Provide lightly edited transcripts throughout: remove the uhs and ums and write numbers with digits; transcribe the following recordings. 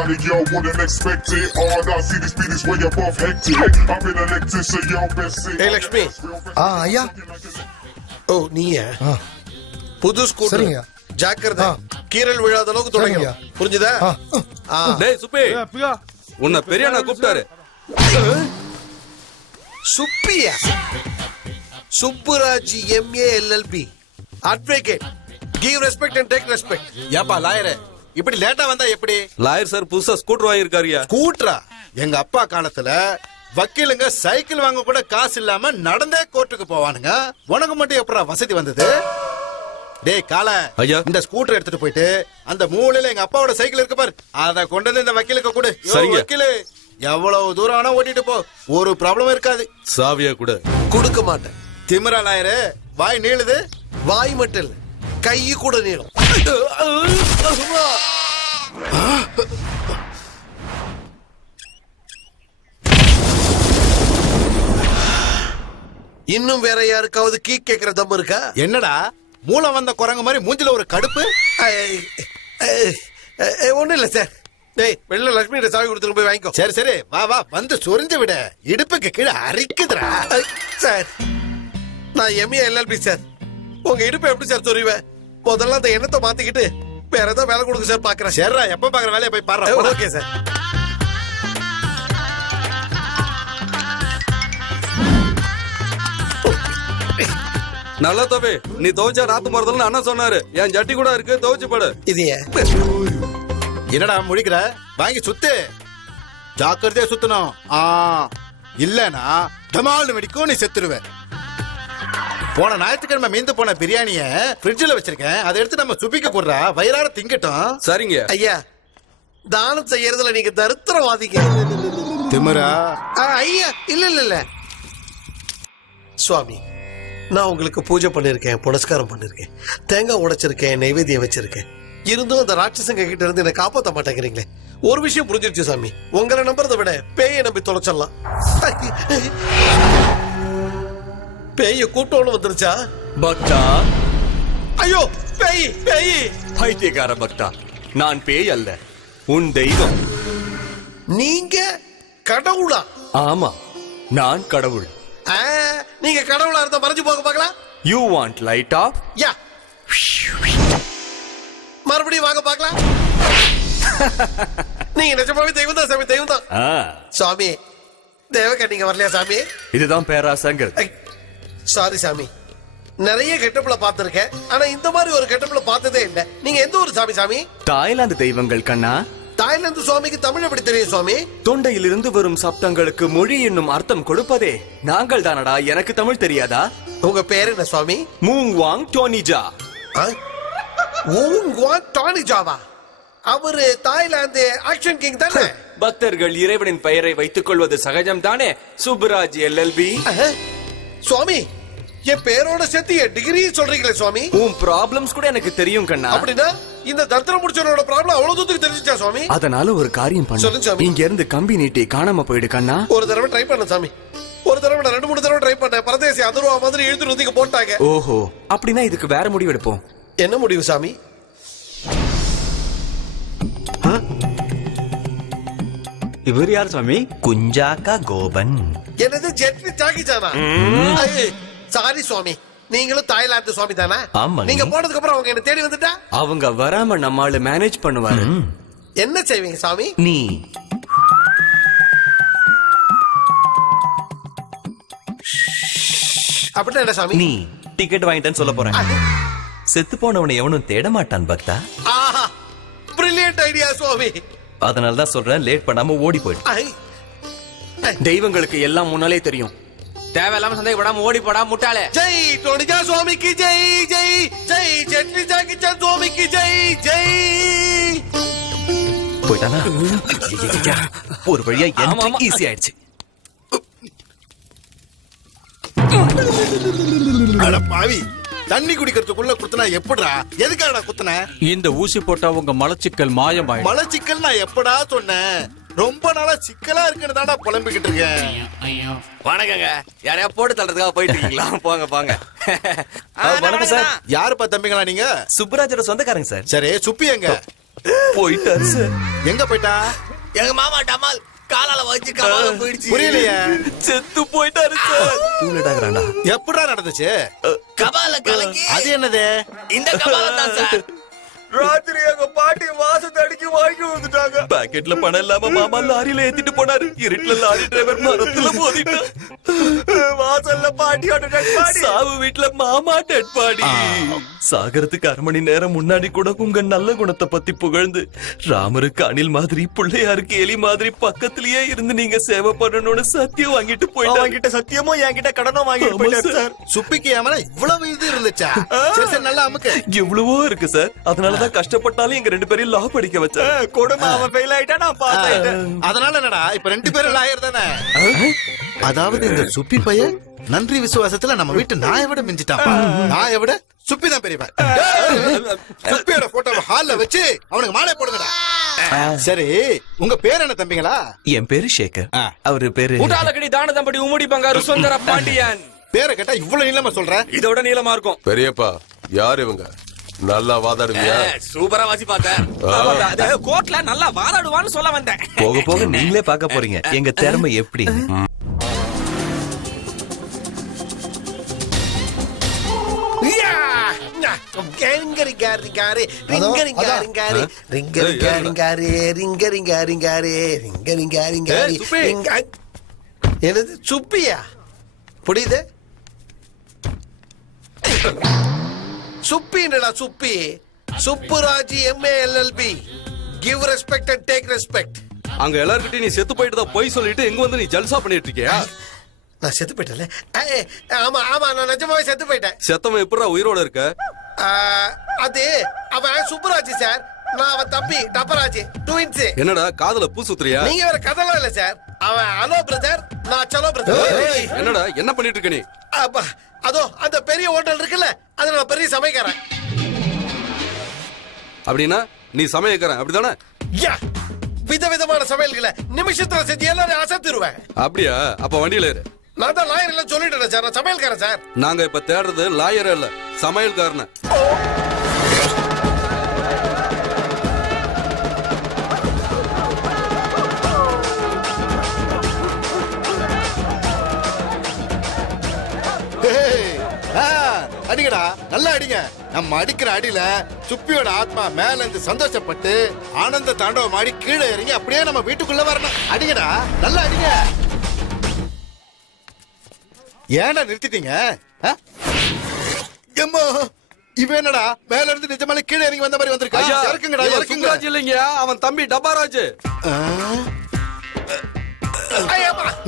None of y'all wouldn't expect it. All I see this beat is way above hectic. I've been elected, so y'all best say. Hey, Lakshmi. ஐயா. ஓ நீயா? புது scooter. சரிங்க. ஜாக்கிரதை. கீரல் விழாத அளவுக்கு தொடங்க. புரிஞ்சுதா? டேய் சுப்பி. உன்னை பெரியண்ணா கூப்பிட்டாரு. சுப்பியா? Subburaj MA LLB. Advocate. Give respect and take respect. ஏப்பா லாயர் இப்படி லேட்டா வந்தா எப்படி? லாயர் சார் புதுசா ஸ்கூட்டர் வாங்கியிருக்காருயா. ஸ்கூட்டரா? எங்க அப்பா காலத்துல வக்கீலுங்க சைக்கிள் வாங்க கூட காசு இல்லாம நடந்தே கோர்ட்டுக்கு போவானுங்க. உனக்கு மட்டும் எப்படா வசதி வந்தது? டேய் கால, இந்த ஸ்கூட்டர் எடுத்துட்டு போயிட்டு அந்த மூலையில எங்க அப்பாவோட சைக்கிள் இருக்கு பாரு, அத கொண்டு வந்து இந்த வக்கீலுக்கு கொடு. வக்கீலு எவ்வளவு தூரம் ஆனா ஓட்டிட்டு போ, ஒரு ப்ராப்ளம் இருக்காது. சாவியா கூட கொடுக்க மாட்டேன். திமிரா லாயரு, வாய் நீளுது. வாய் மட்டும் இல்ல, கை கூட நீளும். இன்னும் வேற யாருக்காவது கீ கேக்குற தம் இருக்கா? என்னடா மூலம் வந்த குரங்கு மாதிரி மூஞ்சில ஒரு கடுப்பு? ஒண்ணும் இல்ல சார். டேய் வெள்ள லட்சுமி சாவி கொடுத்துட்டு போய் வாங்கிக்கோ. சரி சரி வா வா, வந்து சொரிஞ்சு விட, இடுப்புக்கு கீழே அரிக்குதுடா. சார் நான் MA LLB சார். உங்க இடுப்பு எப்படி சார் சொரிவேன்? முதல்ல அந்த எண்ணத்தை மாத்திக்கிட்டு வேற ஏதாவது வேலை கொடுங்க சார். பாக்குறேன். சரிடா, எப்ப பாக்குற வேலையை போய் பாரு. Okay sir. நல்லா தம்பி, நீ துவைச்சா நாத்து மரத்துல அண்ணா சொன்னாரு. என் ஜட்டி கூட இருக்கு, துவைச்சு படு. இது என்னடா முடிக்கிற? வாங்கி சுத்து, ஜாக்கிரதையா சுத்தணும். இல்லனா டமால்னு வெடிக்கும், நீ செத்துருவேன். போன ஞாயிற்றுக்கிழமை மீந்து போன பிரியாணிய ஃப்ரிட்ஜ்ல வச்சிருக்கேன், அதை எடுத்து நம்ம சுப்பிக்க போடுறா, வயிறார திங்கட்டும். சரிங்க ஐயா. தானம் செய்யறதுல நீங்க தரித்திரவாதிங்க. திமிரா? ஐயா இல்ல இல்ல இல்ல சுவாமி, நான் உங்களுக்கு பூஜை பண்ணிருக்கேன், புனஸ்காரம் பண்ணிருக்கேன், தேங்காய் உடைச்சிருக்கேன், நைவேத்தியம் வச்சிருக்கேன். இருந்தும் அந்த ராட்சசங்க கிட்ட இருந்து என்ன காப்பாற்ற மாட்டேங்கிறீங்களே. ஒரு விஷயம் புரிஞ்சிருச்சு சாமி, உங்களை நம்புறதை விட பேயை நம்பி தொலைச்சிடலாம். பேய கூட்டம்னு வந்துருச்சா? பக்தா, ஐயோ பேய் பேய்! பைத்தியக்கார பக்தா, நான் பேய் அல்ல, உன் தெய்வம். நீங்க கடவுளா? ஆமா, நான் கடவுள். நீங்க கடவுளா இருந்தா மறைஞ்சு போக பார்க்கலாம். You want light off? யா. மறுபடியும் வாங்க பார்க்கலாம். நீங்க நிஜமாவே தெய்வம் தான் சாமி, தெய்வம் தான். சாமி தேவகா, நீங்க வரலையா சாமி? இதுதான் பேராசங்கிறது. சாரி சாமி, நிறைய கெட்டப்புல பாத்திருக்கேன், ஆனா இந்த மாதிரி ஒரு கெட்டப்புல பார்த்ததே இல்ல. நீங்க எந்த ஒரு சாமி? சாமி தாய்லாந்து தெய்வங்கள் கண்ணா. தாய்லாந்து சுவாமிக்கு தமிழ் எப்படி தெரியும் சுவாமி? தொண்டையிலிருந்து வரும் சப்தங்களுக்கு மொழி என்னும் அர்த்தம் கொடுப்பதே நாங்கள் தானடா. எனக்கு தமிழ் தெரியாதா? உங்க பேர் என்ன சுவாமி? மூங்வாங் டோனிஜா. டானிஜாவா? அவரு தாய்லாந்து ஆக்ஷன் கிங் தானே? பக்தர்கள் இறைவனின் பெயரை வைத்துக் கொள்வது சகஜம் தானே சுப்புராஜ் LLB. சுவாமி, என் பேரோட சேர்த்து என் டிகிரி சொல்றீங்களே சுவாமி? உன் ப்ராப்ளம்ஸ் கூட எனக்கு தெரியும் கண்ணா. அப்படின்னா இந்த தந்திரம் முடிச்சவனோட ப்ராப்ளம் அவ்வளவு தூரத்துக்கு தெரிஞ்சுச்சா சுவாமி? அதனால ஒரு காரியம் பண்ணு, இங்க இருந்து கம்பி நீட்டி காணாம போயிடு கண்ணா. ஒரு தடவை ட்ரை பண்ண சாமி, ஒரு தடவை 2-3 தடவை ட்ரை பண்ண, பரதேசி அதர்வா மாதிரி எழுத்துட்டு வந்து போட்டாங்க. ஓஹோ, அப்படின்னா இதுக்கு வேற முடிவு எடுப்போம். என்ன முடிவு சாமி? இவர் யார் சுவாமி? குஞ்சாக்கா கோபன். என்னது ஜெட்லி சாகிச்சானா? சாரி சுவாமி, நீங்களும் தாய்லாந்து சுவாமி தானா? நீங்க போனதுக்கு அப்புறம் அவங்க என்ன தேடி வந்துட்டா? அவங்க வராம நம்மால மேனேஜ் பண்ணுவாரு. என்ன செய்வீங்க சாமி? நீ அப்படின்னா என்ன சாமி? நீ டிக்கெட் வாங்கிட்டேன்னு சொல்ல போறேன். செத்து போனவனை எவனும் தேட மாட்டான் பக்தா. ஆஹா, பிரில்லியன்ட் ஐடியா சுவாமி. அதனால தான் சொல்றேன், லேட் பண்ணாம ஓடி போயிடு. தெய்வங்களுக்கு எல்லாம் முன்னாலே தெரியும். தேவையில்லாம சந்தேகப்படாம ஓடி போடா முட்டாளே. ஜெய் டோனிஜா சுவாமிக்கு ஜெய், ஜெய் ஜெய் ஜெட்லி சாகிச்சா சுவாமிக்கு ஜெய், ஜெய். போயிட்டானா? ஒரு வழியா எனக்கு ஈஸி ஆயிடுச்சு. அட பாவி, தண்ணி குடிக்கிறதுக்குள்ள குத்துனா எப்படா? எதுக்காடா குத்துன? இந்த ஊசி போட்டா உங்க மலச்சிக்கல் மாயமாய். மலச்சிக்கல் நான் எப்படா சொன்னேன்? ரொம்ப நாளா சிக்கலா இருக்குன்னு தான்டா புலம்பிக்கிட்டு இருக்கேன். வணக்கங்க. யாரையா போட்டு தள்ளுறதுக்காக போயிட்டு இருக்கீங்களா? போங்க போங்க. வணக்கம் சார். யாருப்பா தம்பிங்களா நீங்க? சுப்பராஜோட சொந்தக்காரங்க சார். சரி, சுப்பி எங்க போயிட்டாரு சார். எங்க போயிட்டா? எங்க மாமா டமால் காலால வச்சு கவால போயிடுச்சு. புரியலையே. செத்து போயிட்டாரு சார். டூலெட் ஆகுறான்டா. எப்படா நடந்துச்சு? கபால கலங்கி. அது என்னது? இந்த கபால தான் சார். ராத்திரி எங்க பாட்டி வாசத்தை அடிக்கி வாங்கி வந்துட்டாங்க. பாக்கெட்ல பணம் இல்லாம மாமா லாரியில ஏத்திட்டு போனாரு. இருட்டுல லாரி டிரைவர் மரத்துல மோதிட்டான். வாசல்ல பாட்டியோட டெட் பாடி. சாவு வீட்டுல மாமா டெட் பாடி. சாகரத்துக்கு 1/2 மணி நேரம் முன்னாடி கூட உங்க நல்ல குணத்தை பத்தி புகழ்ந்து ராமருக்கு அணில் மாதிரி பிள்ளையாருக்கு எலி மாதிரி பக்கத்திலேயே இருந்து நீங்க சேவை பண்ணணும்னு சத்தியம் வாங்கிட்டு போயிட்டாங்க. அவங்கிட்ட சத்தியமும் என்கிட்ட கடனும் வாங்கிட்டு போயிட்டாரு சார். சுப்பிக்கு ஏமனா இவ்வளவு இது இருந்துச்சா? சரி சரி, நல்லா அமுக்கு. எவ்வளவோ இருக்கு சார். அதனாலதான் கஷ்டப்பட்டாலும் எங்க 2 பேரையும் லா படிக்க வச்சாரு. கொடுமை, அவன் ஃபெயில் ஆயிட்டா நான் பாஸ் ஆயிட்டேன். அதனால என்னடா இப்ப 2 பேரும் லாயர் தானே? அதாவது இந்த சுப்பி பையன் நன்றி விசுவாசத்துல நம்ம வீட்டு நாயை விட மிஞ்சிட்டான். நாயை விட சுப்பி தான் பெரியவன். சுப்பியோட போட்டோவை ஹால்ல வச்சு அவனுக்கு மாலை போடுங்கடா. சரி, உங்க பேர் என்ன தம்பிங்களா? என் பேரு சேகர். அவரு பேரு ஊட்டாலக்கடி தான தம்படி உம்முடி பங்காரு சுந்தர பாண்டியன். பேரை கேட்டா இவ்வளவு நீளமா சொல்ற? இதோட நீளமா இருக்கும். பெரியப்பா, யார் இவங்க? நல்லா வாதாடுவியா? சூப்பரா வாசி பார்த்தேன். கோர்ட்ல நல்லா வாதாடுவான்னு சொல்ல வந்தேன். போக போக நீங்களே பார்க்க போறீங்க எங்க திறமை எப்படி. என்னது சுப்பியா? புரியுது? சுப்பின்றா சுப்பி. Subbaraj MA LLB. Give respect and take respect. அங்க எல்லார்கிட்டயும் நீ செத்து போயிட்டு தான் போய் சொல்லிட்டு எங்க வந்து நீ ஜல்சா பண்ணிட்டு இருக்கியா? நான் செத்து போயிட்டேன்ல. ஆமா ஆமா, நான் நிஜமாவே செத்து போயிட்டேன். செத்தவன் எப்படா உயிரோட இருக்க? அது அவன் சுப்புராஜ் சார், நான் அவன் தம்பி டப்பராஜ், ட்வின்ஸ். என்னடா காதுல பூ சுத்துறியா? நீங்க வேற கதலாம் இல்ல சார். அவன் ஹலோ பிரதர், நான் சலோ பிரதர். என்னடா என்ன பண்ணிட்டு இருக்க நீ? அதோ அந்த பெரிய ஹோட்டல் இருக்குல்ல, அது நான் பெரிய சமைக்கிறேன். அப்படின்னா நீ சமைக்கிறேன் அப்படிதானே? விதவிதமான சமையல்களை நிமிஷத்துல செஞ்சு எல்லாரும் அசத்திடுவேன். அப்படியா? அப்ப வண்டியில ஏறு. நான் தான் லாயர் எல்லாம் சொல்லிட்டேன் சார், நான் சமையல்காரன் சார். நாங்க இப்ப தேடுறது லாயர் இல்ல, சமையல்காரன. அடிங்கடா, நல்லா அடிங்க. நம்ம அடிக்கிற அடியில சுப்பியோட ஆத்மா மேல இருந்து சந்தோஷப்பட்டு ஆனந்த தாண்டவம் ஆடி கீழே இறங்கி அப்படியே நம்ம வீட்டுக்குள்ள வரணும். அடிங்கடா, நல்லா அடிங்க. ஏன்டா நிறுத்திட்டீங்க? இவன் என்னடா மேல இருந்து நிஜமாலே கீழே இறங்கி வந்த மாதிரி வந்திருக்கா? இறக்குங்கடா, இறக்குங்க. இல்லைங்க, அவன் தம்பி டப்பாராஜ்.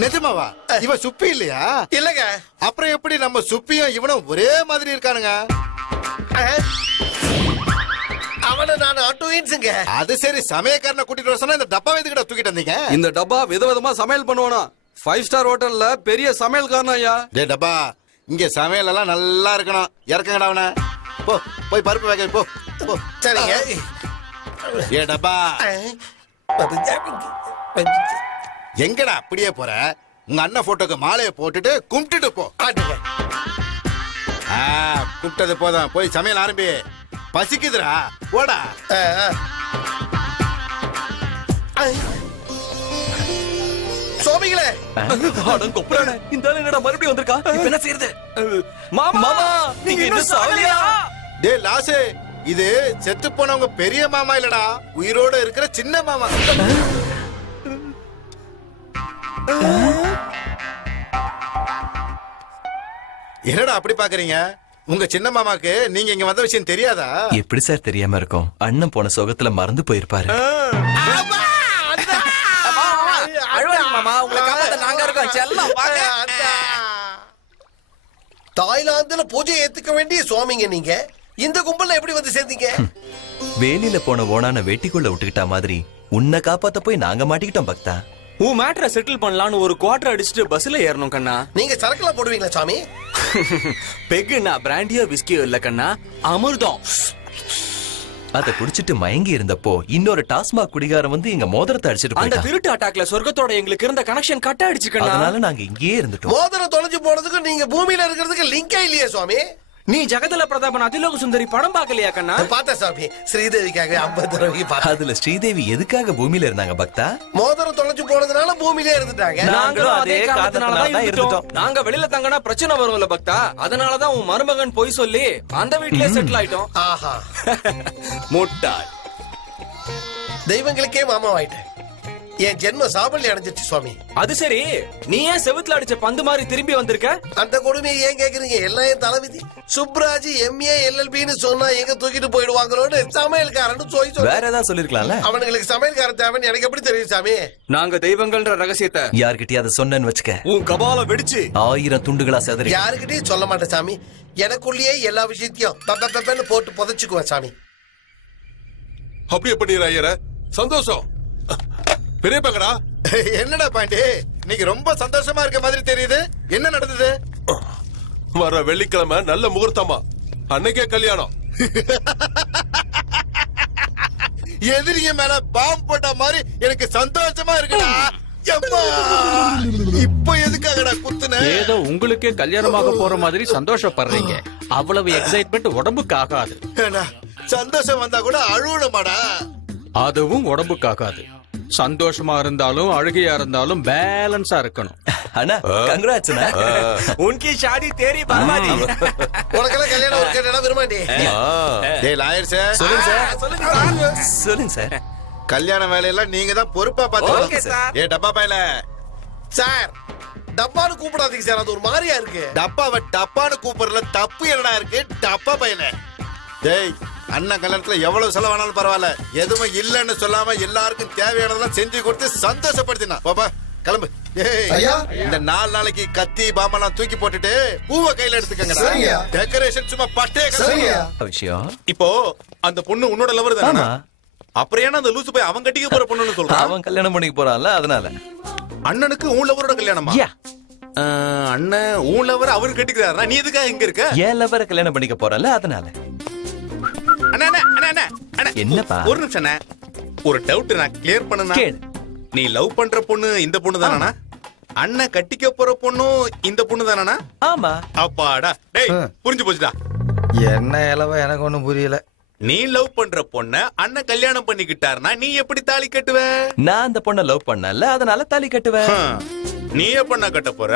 நிஜமாவா? இவன் சுப்பி இல்லையா? இல்லங்க. அப்புறம் எப்படி நம்ம சுப்பியும் இவனும் ஒரே மாதிரி இருக்கானுங்க? அவன நான் ட்வின்ஸ்ங்க. அது சரி, சமயக்காரனை கூட்டிட்டு வர சொன்னா இந்த டப்பா எதுக்குடா தூக்கிட்டு வந்தீங்க? இந்த டப்பா விதவிதமா சமையல் பண்ணுவானா? 5 ஸ்டார் ஹோட்டல்ல பெரிய சமையல்காரன் ஐயா. டே டப்பா, இங்க சமையல் எல்லாம் நல்லா இருக்கணும். இறக்குங்கடா அவனை. போ, போய் பருப்பு வேக போ. சரிங்க. ஏ டப்பா, எங்கடா அப்படியே போற? உங்க அண்ணன் போட்டோக்கு மாலையை போட்டுட்டு கும்பிட்டுட்டு போ. கும்பிட்டது போதும், போய் சமையல் ஆரம்பி. பசிக்குதுடா, போடா. சோமிகளே, கொப்புறானே இந்த ஆளு என்னடா மறுபடியும் வந்திருக்கா? இப்ப என்ன செய்யறது? மாமா நீங்க இன்னும் சாவலையா? டே லாசே, இது செத்து போனவங்க பெரிய மாமா இல்லடா, உயிரோட இருக்கிற சின்ன மாமா. என்னடா அப்படி பாக்குறீங்க? உங்க சின்ன மாமாக்கு நீங்க இங்க வந்த விஷயம் தெரியாதா? எப்படி சார் தெரியாம இருக்கும்? அண்ணன் போன சோகத்துல மறந்து போயிருப்பாரு. தாய்லாந்துல பூஜை ஏத்துக்க வேண்டிய சுவாமிங்க நீங்க, இந்த கும்பல்ல எப்படி வந்து சேர்ந்தீங்க? வேலியில போன ஓனான வெட்டிக்குள்ள விட்டுக்கிட்டா மாதிரி உன்னை காப்பாத்த போய் நாங்க மாட்டிக்கிட்டோம் பக்தா. உன் மேட்டரை செட்டில் பண்ணலான்னு ஒரு குவார்டர் அடிச்சுட்டு பஸ்ல ஏறணும் கண்ணா. நீங்க சரக்குலாம் போடுவீங்களா சாமி? பெக்குன்னா பிராண்டியோ விஸ்கியோ இல்ல கண்ணா, அமிர்தம். அத குடிச்சிட்டு மயங்கி இருந்தப்போ இன்னொரு டாஸ்மாக் குடிகாரன் வந்து எங்க மோதிரத்தை அடிச்சிட்டு அந்த போயிட்டான். திருட்டு அட்டாக்ல சொர்க்கத்தோட எங்களுக்கு இருந்த கனெக்ஷன் கட் ஆயிடுச்சுக்கண்ணா. அதனால நாங்க இங்கேயே இருந்துட்டோம். மோதிரம் தொலைஞ்சு போனதுக்கு நீங்க பூமியில இருக்கிறதுக்கு லிங்கே இல்லையே சுவாமி. நீ ஜெகதல பிரதாபன் அதிலோக சுந்தரி படம் பார்க்கலையா கண்ணா? பார்த்தேன் சாமி. ஸ்ரீதேவிக்காக 50 ரூபாய்க்கு பார்த்தேன். அதுல ஸ்ரீதேவி எதுக்காக பூமியில இருந்தாங்க பக்தா? மோதிரம் தொலைஞ்சு போனதுனால பூமியிலே இருந்துட்டாங்க. நாங்களும் அதே காரணத்தினால தான் இருந்தோம். நாங்க வெளியில தங்கனா பிரச்சனை வரும்ல பக்தா, அதனாலதான் உன் மருமகன் போய் சொல்லி அந்த வீட்லயே செட்டில் ஆயிட்டோம். ஆஹா, முட்டாள். தெய்வங்களுக்கே மாமா ஆயிட்டேன். என் ஜென்ம சாபல்யம் அடைஞ்சிச்சு சுவாமி. அது சரி, நீ ஏன் செவுத்துல அடிச்ச பந்து மாதிரி திரும்பி வந்திருக்க? அந்த கொடுமையை ஏன் கேக்குறீங்க? எல்லாம் என் தலைவிதி. சுப்ராஜ் MA LLBன்னு சொன்னா எங்க தூக்கிட்டு போயிடுவாங்களோன்னு சமையல்காரன் வேற ஏதாவது சொல்லிருக்கலாம்ல. அவனுங்களுக்கு சமையல்காரன் தேவைன்னு எனக்கு எப்படி தெரியும் சாமி? நாங்க தெய்வங்கள்ன்ற ரகசியத்தை யார்கிட்டயும் அதை சொன்னேன்னு வச்சுக்க, உன் கபால வெடிச்சு 1000 துண்டுகளா செதறி. யாருக்கிட்டையும் சொல்ல மாட்டேன் சாமி. எனக்குள்ளேயே எல்லா விஷயத்தையும் போட்டு புதைச்சுக்குவேன் சாமி. அப்படியே பண்ணிடுற சந்தோஷம். பெரிய பங்கடா. என்னடா பாண்டி, நீங்க ரொம்ப சந்தோஷமா இருக்க மாதிரி தெரியுது. என்ன நடந்தது? வர வெள்ளிக்கிழமை நல்ல முகூர்த்தமா, அன்னைக்கே கல்யாணம். எதிரிய மேல பாம்பு போட்ட மாதிரி எனக்கு சந்தோஷமா இருக்குடா. இப்ப எதுக்காகடா குத்துன? ஏதோ உங்களுக்கே கல்யாணமாக போற மாதிரி சந்தோஷப்படுறீங்க. அவ்வளவு எக்ஸைட்மெண்ட் உடம்புக்கு ஆகாது. சந்தோஷம் வந்தா கூட அழுவணுமாடா? அதுவும் உடம்புக்கு ஆகாது. சந்தோஷமா இருந்தாலும் அழுகையா இருந்தாலும் பேலன்ஸா இருக்கணும். அண்ணா கங்க்ராட்ஸ் அண்ணா. உன்கி ஷாதி தேரி பர்பாதி. உனக்கெல்லாம் கல்யாணம் ஒரு கேட்டா விரும்பாண்டி. டேய் லாயர் சார், சொல்லுங்க சார். சொல்லுங்க சார். கல்யாண வேலையெல்லாம் நீங்க தான் பொறுப்பா பாத்துக்கணும். ஏ டப்பா பையல சார், டப்பான்னு கூப்பிடாதீங்க சார், அது ஒரு மாதிரியா இருக்கு. டப்பாவை டப்பான்னு கூப்பிடுறதுல தப்பு என்னடா இருக்கு? டப்பா பையல. டேய், அண்ணன் கல்யாணத்துல எவ்வளவு செலவானாலும் பரவாயில்ல, எதுவுமே இல்லன்னு சொல்லாம எல்லாருக்கும் தேவையானதெல்லாம் செஞ்சு கொடுத்து சந்தோஷப்படுத்தினா பாப்பா கிளம்பு. இந்த 4 நாளைக்கு கத்தி பாம்பெல்லாம் தூக்கி போட்டுட்டு பூவை கையில எடுத்துக்கங்க. டெக்கரேஷன் சும்மா பட்டே விஷயம். இப்போ அந்த பொண்ணு உன்னோட லவர் தானே? அப்புறம் ஏன்னா அந்த லூசு போய் அவன் கட்டிக்க போற பொண்ணுன்னு சொல்றான். அவன் கல்யாணம் பண்ணிக்க போறான்ல, அதனால. அண்ணனுக்கு உன் லவரோட கல்யாணமா? அண்ணன் உன் லவர் அவரு கட்டிக்கிறாரா? நீ எதுக்காக இங்க இருக்க? ஏன் லவரை கல்யாணம் பண்ணிக்க போறல, அதனால. என்னப்பா? ஒரு நிமிஷம், ஒரு டவுட் நான் கிளியர் பண்ணனா. நீ லவ் பண்ற பொண்ணு இந்த பொண்ணு தானா? அண்ணன் கட்டிக்க போற பொண்ணும் இந்த பொண்ணு தானா? ஆமா. அப்பாடா, டேய் புரிஞ்சு போச்சுடா. என்ன இலவ எனக்கு ஒண்ணும் புரியல. நீ லவ் பண்ற பொண்ண அண்ணன் கல்யாணம் பண்ணிக்கிட்டாருனா நீ எப்படி தாலி கட்டுவ? நான் அந்த பொண்ண லவ் பண்ணல, அதனால தாலி கட்டுவேன். நீ எப்ப கட்ட போற?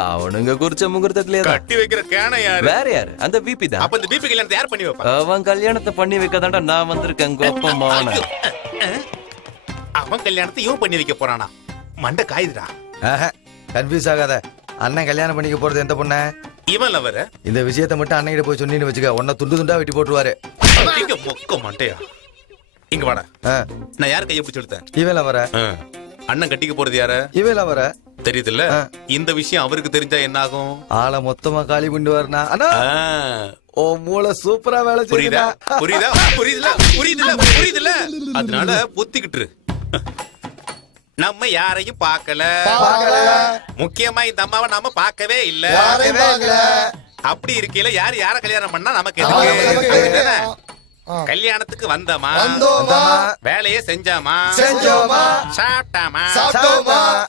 அவனுங்க குறிச்ச முகூர்த்தத்திலே கட்டி வைக்கிற கேன யாரு? வேற யாரு? அந்த பிபி தான். அப்ப இந்த பிபி கல்யாணத்தை யார் பண்ணி வைப்பா? அவன் கல்யாணத்தை பண்ணி வைக்கதாண்டா நான் வந்திருக்கேன். கோப்பமான அவன் கல்யாணத்தை இவன் பண்ணி வைக்க போறானா? மண்டை காயுதுடா. கன்ஃபியூஸ் ஆகாத. அண்ணன் கல்யாணம் பண்ணிக்க போறது எந்த பொண்ண? இவன் லவர. இந்த விஷயத்தை மட்டும் அண்ணன் கிட்ட போய் சொன்னீன்னு வச்சுக்க, உன்னை துண்டு துண்டா வெட்டி போட்டுருவாரு. இங்க மொக்க மண்டையா. இங்க வாடா. நான் யார் கையை பிடிச்சு எடுத்தேன்? இவன் லவர. அண்ணன் கட்டிக்க போறது யாரு? இவன் லவர. தெரியுதுல்ல? இந்த விஷயம் அவருக்கு தெரிஞ்சா என்ன ஆகும்? ஆளை மொத்தமா காலி பண்ணி வரனா? அண்ணா ஓ மூளை சூப்பரா வேலை புரியுதா? புரியுதா? புரியுதுல? புரியுதுல? புரியுதுல? அதனால புத்திக்கிட்டு நம்ம யாரையும் பார்க்கல. முக்கியமா இந்த அம்மாவை நாம பார்க்கவே இல்ல. அப்படி இருக்கையில யாரு யார கல்யாணம் பண்ணா நமக்கு எதுக்கு? கல்யாணத்துக்கு வந்தமா, வேலையை செஞ்சாமா, சாப்பிட்டாமா,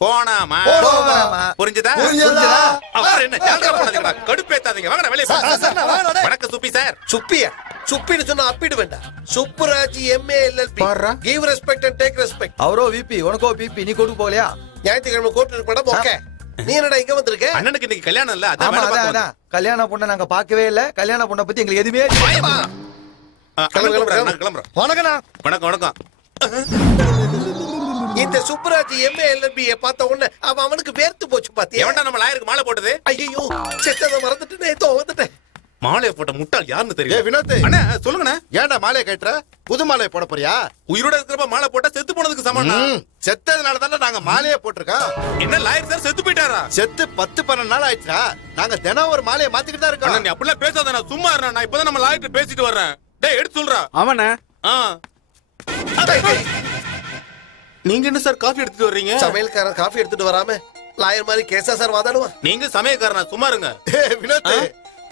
போனாமா. புரிஞ்சுதா? அப்புறம் என்ன ஜாலியா போனதுங்களா? கடுப்பேத்தாதீங்க. வாங்க வேலையை. வணக்கம் சுப்பி சார். சுப்பியா? சுப்பின்னு சொன்னா அப்பிடு வேண்டாம். Subburaj MA LLB. Give respect and take respect. அவரோ விபி, உனக்கோ பிபி. நீ கோர்ட்டுக்கு போகலையா? ஞாயிற்றுக்கிழமை கோர்ட்டு இருக்க மேடம். ஓகே, நீ என்னடா இங்க வந்திருக்க? அண்ணனுக்கு இன்னைக்கு கல்யாணம் இல்ல, அதான் கல்யாண பொண்ணை நாங்க பார்க்கவே இல்ல. கல்யாண பொண்ணை பத்தி எங்களுக்கு எதுவுமே கிளம்புறோம். வணக்கம் வணக்கம். இந்த சுப்புராஜ் MA LLB பார்த்த உடனே அவனுக்கு வேர்த்து போச்சு. பாத்தியா? எவன்டா நம்ம லாயருக்கு மாலை போட்டது? ஐயோ, செத்ததை மறந்துட்டு வந்துட்டேன். மாலையை போட்ட முட்டாள் யாருன்னு ஏ தெரியும். வினோத், அண்ணா சொல்லுங்கண்ணா. ஏன்டா மாலையை கட்டுற? புது மாலையை போட போறியா? உயிரோட இருக்கிறப்ப மாலை போட்டா செத்து போனதுக்கு சமம். செத்ததுனால தானே நாங்க மாலையை போட்டிருக்கோம். என்ன லாயர் சார் செத்து போயிட்டாரா? செத்து 10-12 நாள் ஆயிடுச்சா? நாங்க தினம் ஒரு மாலையை மாத்திக்கிட்டு தான் இருக்கோம். நீ அப்படிலாம் பேசாத, நான் சும்மா இருறேன். நான் இப்பதான் நம்ம லாயர்கிட்ட பேசிட்டு வர்றேன். டேய் எடுத்து சொல்றா. அவன நீங்க என்ன சார் காஃபி எடுத்துட்டு வர்றீங்க? சமையல்காரன் காஃபி எடுத்துட்டு வராம லாயர் மாதிரி கேஸா சார் வாதாடுவான்? நீங்க சமயக்காரனா? சும்மா இருங்க. வினோத்,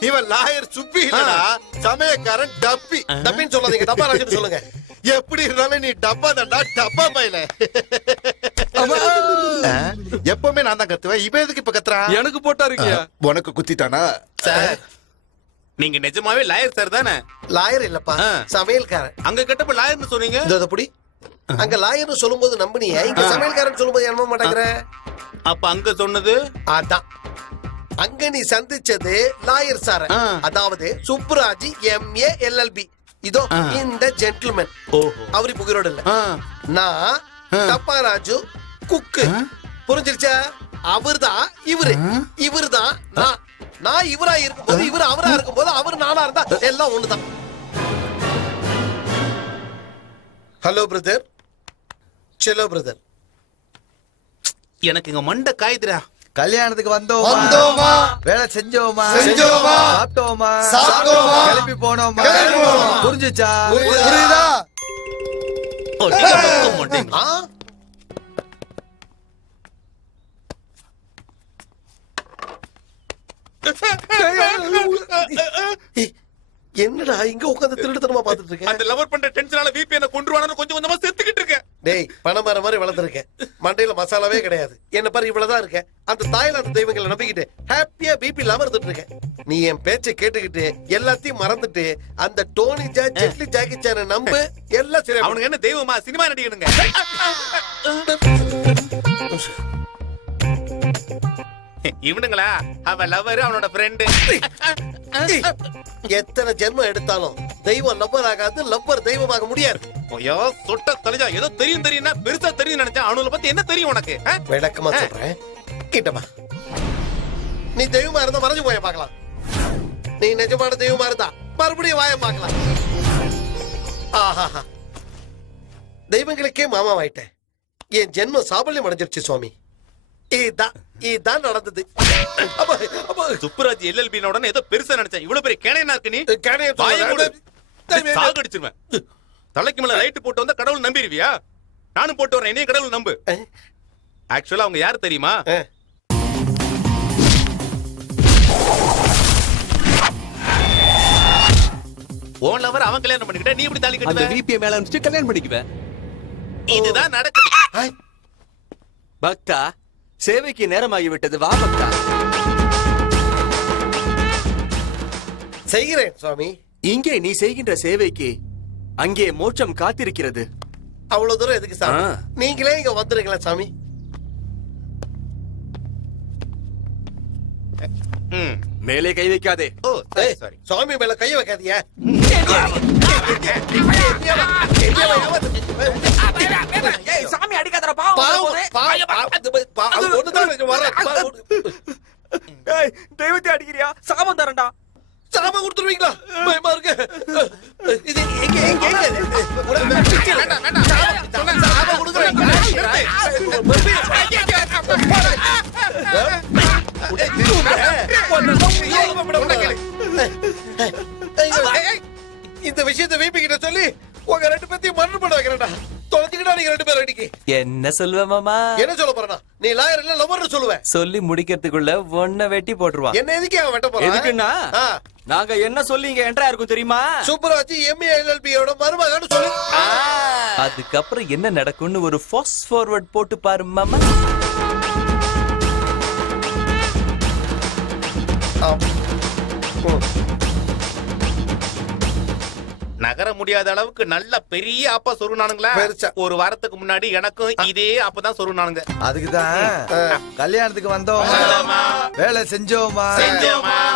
இவன் லாயர் சுப்பி இல்லடா, சமயக்காரன் டப்பி. டப்பின்னு சொல்லாதீங்க, டப்பா ராஜுன்னு சொல்லுங்க. எப்படி இருந்தாலும் நீ டப்பா தான்டா, டப்பா பையல. எப்பவுமே நான் தான் கத்துவேன், இவன் எதுக்கு இப்ப கத்துறான்? எனக்கு போட்டா இருக்கியா? உனக்கு குத்திட்டானா? சார் நீங்க நிஜமாவே லாயர் சார் தானே? லாயர் இல்லப்பா, சமையல்காரன். அங்க கட்டப்ப லாயர்னு சொன்னீங்க. இந்த புடி அங்க லாயர்னு சொல்லும்போது நம்பினியா, இங்க சமையல்காரன் சொல்லும்போது நம்ப மாட்டேங்கிற. அப்ப அங்க சொன்னது அதான், அங்க நீ சந்திச்சது லாயர் சார், அதாவது சுப்புராஜ் MA LLB. இதோ இந்த ஜென்டில்மேன், அவரு புகரோட இல்ல. நான் டப்பா ராஜு குக்கு, புரிஞ்சிருச்சா? அவர்தான் இவரு, இவர்தான் நான். நான் இவரா இருக்கும்போது இவரு அவரா இருக்கும்போது அவரு நானா இருந்தா எல்லாம் ஒண்ணுதான். Hello brother, Cello brother. எனக்கு இங்க மண்டை காயுதுடா. கல்யாணத்துக்கு வந்தோமா, வேலை செஞ்சோமா, சாப்பிட்டோமா, கிளம்பி போனோமா, புரிஞ்சுச்சா? புரியுதா? என்னடா இங்க உட்கார்ந்து திருடுத்தனமா பாத்துட்டு இருக்கேன்? அந்த லவர் பண்ற டென்ஷனால VP என்ன கொன்றுவானு கொஞ்சம் கொஞ்சமா செத்துக்கிட்டு இருக்கேன். டேய், பணமர மாதிரி வளர்ந்துருக்கேன், மண்டையில மசாலாவே கிடையாது. என்ன பாரு இவ்வளவுதான் இருக்கேன். அந்த தாய்லாந்து தெய்வங்களை நம்பிக்கிட்டு ஹாப்பியா BP இல்லாம இருந்துட்டு இருக்கேன். நீ என் பேச்சை கேட்டுக்கிட்டு எல்லாத்தையும் மறந்துட்டு அந்த டோனி ஜெட்லி ஜாக்கி சானை நம்பு, எல்லாம் சரி. அவனுக்கு என்ன தெய்வமா? சினிமா நடிகனுங்க. இவனுங்களா? அவன் லவர், அவனோட ஃப்ரெண்டு. எத்தனை ஜென்மம் எடுத்தாலும் தெய்வம் லவ்வர் ஆகாது, லவ்வர் தெய்வமாக முடியாது. ஐயோ சொட்ட தலைஜா, ஏதோ தெரியும் தெரியும்னா பெருசா தெரியும் நினைச்சேன். அவனுல பத்தி என்ன தெரியும் உனக்கு? விளக்கமா சொல்றேன், கிட்டமா. நீ தெய்வமா இருந்தா மறைஞ்சு போய பார்க்கலாம். நீ நிஜமான தெய்வமா இருந்தா மறுபடியும் வாய பார்க்கலாம். ஆஹா, தெய்வங்களுக்கே மாமாவாயிட்டேன். என் ஜென்மம் சாபல்யம் அடைஞ்சிருச்சு சுவாமி. இதான் நடந்தது. சுப்புராஜ் LLB உடனே ஏதோ பெருசா நினைச்சேன். இவ்வளவு பெரிய கேனையா இருக்கு நீ? சாகடிச்சிருவேன். தலைக்கு மேல லைட் போட்டு வந்தா கடவுள் நம்பிடுவியா? நானும் போட்டு வரேன், என்னையும் கடவுள் நம்பு. ஆக்சுவலா அவங்க யாரு தெரியுமா? ஓன் லவர் அவன் கல்யாணம் பண்ணிக்கிட்ட, நீ இப்படி தாலி கட்டுவ? அந்த VP மேல அனுப்பிச்சு கல்யாணம் பண்ணிக்குவேன். இதுதான் நடக்குது. பக்தா, சேவைக்கு நேரமாகிவிட்டது, வா பக்தா. செய்கிறேன் சுவாமி. இங்கே நீ செய்கின்ற சேவைக்கு அங்கே மோட்சம் காத்திருக்கிறது. அவ்வளவு தூரம் எதுக்கு சாமி? நீங்களே இங்க வந்துருங்களா சாமி? மேலே கை வைக்காதே. சுவாமி மேல கை வைக்காதீங்க. சாமி அடிக்காதடா, தெய்வத்தை அடிக்கிறியா? சாபம் தரண்டா. சாபம் கொடுத்துருவீங்களா? பயமா இருக்கு. இது எங்க எங்க சாபம் கொடுக்குறேன். இந்த விஷயத்தை VP கிட்ட சொல்லி உங்க ரெண்டு பேத்தையும் மரணம் பண்ண வைக்கிறேன்டா. தொலைஞ்சுக்கிட்டா நீங்க ரெண்டு பேரும் அடிக்கி. என்ன சொல்லுவ மாமா? என்ன சொல்ல போறா? நீ லாயர் இல்ல லவர்னு சொல்லுவேன். சொல்லி முடிக்கிறதுக்குள்ள ஒன்ன வெட்டி போட்டுருவான். என்ன எதுக்கு அவன் வெட்ட போறான்? எதுக்குன்னா நாங்க என்ன சொல்லி இங்க என்ட்ரா இருக்கும் தெரியுமா? சுப்புராஜ் MA LLB யோட மருமகன்னு சொல்லு. அதுக்கப்புறம் என்ன நடக்கும்னு ஒரு ஃபாஸ்ட் ஃபார்வர்ட் போட்டு பாரு மாமா. நகர முடியாத அளவுக்கு நல்ல பெரிய அப்பா சொருனானுங்களா? ஒரு வாரத்துக்கு முன்னாடி எனக்கும் இதே அப்பதான் சொருனானுங்க. அதுக்குதான் கல்யாணத்துக்கு வந்தோமா, வேலை செஞ்சோமா,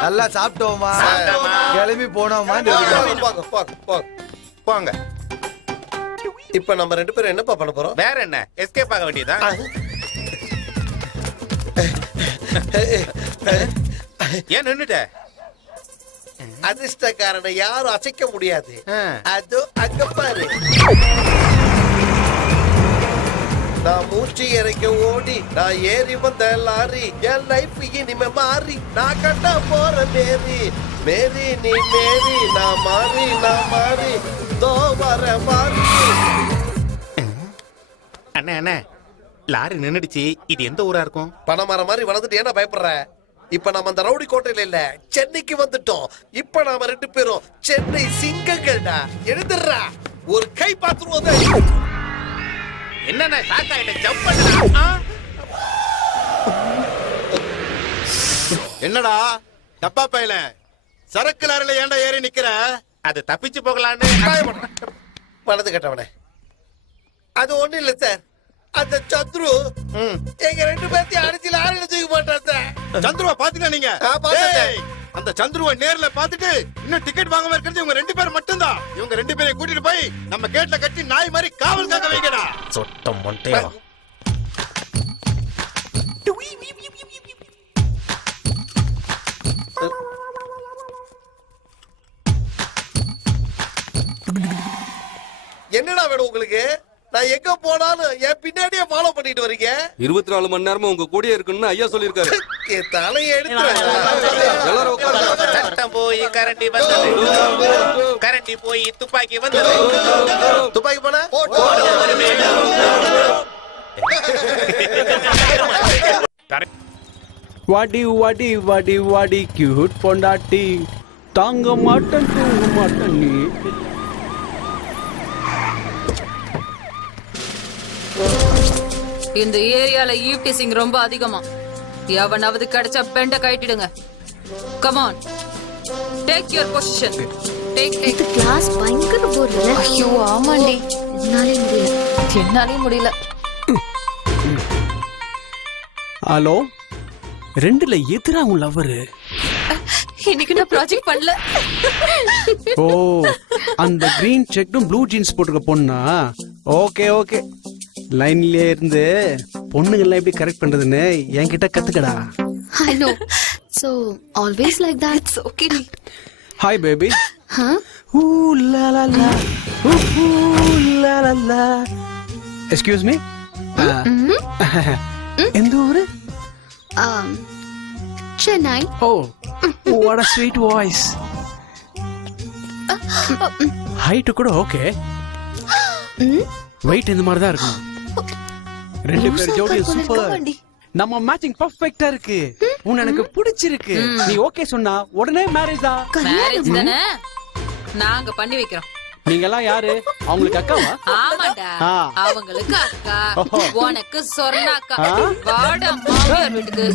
நல்லா சாப்பிட்டோமா, கிளம்பி போனோமா. போங்க. இப்ப நம்ம ரெண்டு பேரும் என்னப்பா பண்ண போறோம்? வேற என்ன, எஸ்கேப் ஆக வேண்டியதா? ஏன் நின்னுட்ட? அதிர்ஷ்டக்காரனை யாரும் அசைக்க முடியாது. அது அங்க பாரு. நான் மூச்சு இறைக்க ஓடி நான் ஏறி வந்த லாரி, என் லைஃப் இனிமே மாறி நான் கட்ட போற மேரி. மேரி நீ மேரி, நான் மாறி தோ வர மாறி. அண்ணே அண்ணே, லாரி நின்னுடுச்சு. இது எந்த ஊரா இருக்கும்? பணமர மாதிரி வளர்ந்துட்டு ஏன்னா பயப்படுற? இப்ப நாம அந்த ரவுடி கோட்டையில இல்ல சென்னைக்கு வந்துட்டோம். இப்ப நாம 2 பேரும் சென்னை சிங்கங்கள்டா. எழுதுறா ஒரு கை பாத்துருவோம். என்னண்ணா சாக்கா இல்ல ஜம்ப் பண்ணுடா. என்னடா டப்பா பையல சரக்கு லாரில ஏன்டா ஏறி நிக்கிற? அது தப்பிச்சு போகலான்னு. வலது கட்டவனே, அது ஒண்ணு இல்ல சார். அந்த சந்துரு எங்க 2 பேர்த்தையும் அடிச்சு லாரியில தூக்கி போட்டான் சார். சந்துருவ பாத்தீங்களா நீங்க? அந்த சந்துருவ நேர்ல பாத்துட்டு இன்னும் டிக்கெட் வாங்காம இருக்கிறது இவங்க 2 பேர் மட்டும்தான். இவங்க 2 பேரையும் கூட்டிட்டு போய் நம்ம கேட்ல கட்டி நாய் மாதிரி காவல் காக்க வைக்கடா. சொட்டம் மொட்டையா. என்னடா வேணும் உங்களுக்கு? நான் எங்க போனாலும் என் பின்னாடியே ஃபாலோ பண்ணிட்டு வரீங்க. 24 மணி நேரமும் உங்க கூடயே இருக்குன்னு ஐயா சொல்லிருக்காரு. என் தலையை எல்லாரும் உட்காருங்க. சட்டம் போய் கரண்டி வந்தது, கரண்டி போய் துப்பாக்கி வந்தது. துப்பாக்கி போன வாடி வாடி வாடி வாடி கியூட் பொண்டாட்டி தாங்க மாட்டேன் தூங்க மாட்டேன் நீ. இந்த ஏரியால ஈவ்டீசிங் ரொம்ப அதிகமா. எவனாவது கிடைச்சா பெண்ட கட்டிடுங்க. Come on, take your position. Take class பயங்கர போர் இல்ல? ஐயோ ஆமாண்டி, என்னாலே முடியல. ஹலோ, 2ல எதிரா உன் லவ்வரு? இன்னைக்கு நான் ப்ராஜெக்ட் பண்ணல. ஓ, அந்த கிரீன் செக்கும் ப்ளூ ஜீன்ஸ் போட்டுக்க பொண்ணா? ஓகே ஓகே, லைன்லயே இருந்து பொண்ணுங்கெல்லாம் எப்படி கரெக்ட் பண்றதுன்னு என்கிட்ட கத்துக்கடா. I know. So always like that. It's okay. Hi baby. Huh? Ooh la la la. Ooh la la la. Excuse me. எந்த ஊரு? Chennai. Oh, what a sweet voice. Height கூட okay. Wait இந்த மாதிரி தான் இருக்கும். 2 பேர் ஜோடி சூப்பர். நம்ம மேட்சிங் பெர்ஃபெக்ட்டா இருக்கு. உன்னை எனக்கு பிடிச்சிருக்கு. நீ ஓகே சொன்னா உடனே மேரேஜ் தான். மேரேஜ் தானே நாங்க பண்ணி வைக்கிறோம். நீங்க எல்லாம் யாரு? அவங்களுக்கு அக்காவா? ஆமாடா, அவங்களுக்கு அக்கா, உனக்கு சொர்ணா அக்கா. வாடா மாமியார் வீட்டுக்கு.